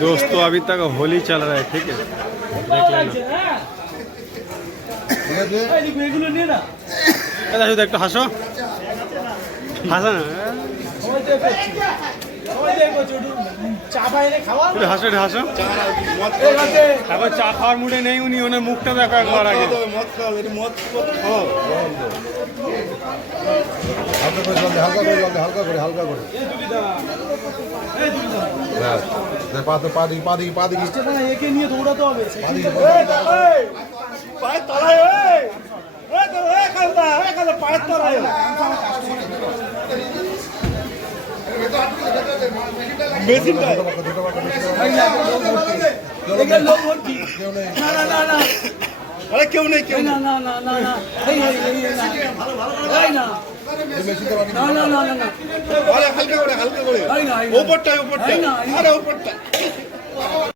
दोस्तों अभी तक होली चल रहा है, ठीक है, देख लेना। শুধু একটু হাসো, হাসো না, হাসো হাসো। এখন চা খাওয়ার মুডে নেই উনি, ওনার মুখটা দেখো একবার আগে। হালকা করে একে নিয়ে দৌড়াতে হবে। পায়ের তলায় পায়ের তলায় মেশিনটা লোক ভর্তি। না না না না, আরে কেউ নেই, কেউ না না না না না, এই না না না না না, হালকা করে উপরটা, আরে উপরটা।